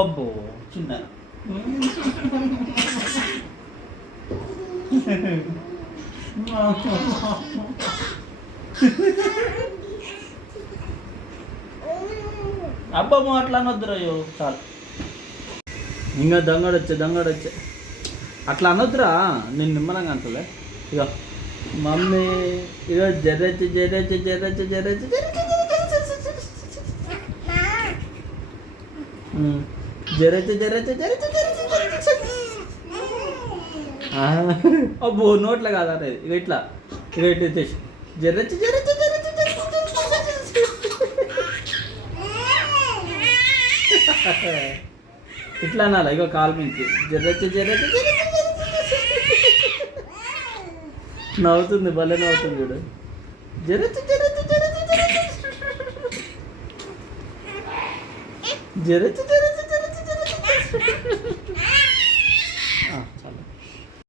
అబ్బో చిన్న అబ్బమ్మ అట్లా అనొద్దురయ్యో చాలు. ఇంకా దంగడొచ్చే అట్లా అనొద్దురా. నేను నిమ్మలంగా అంటలే. ఇక మమ్మీ ఇక జరచి అబ్బో నోట్ల కాదు అనేది. ఇక ఇట్లా తెచ్చి జరచి ఇట్లా అనాలి. ఇక కాలు మించి జరచి నవ్వుతుంది, భలే నవ్వుతుంది చూడు. జరచి జరచి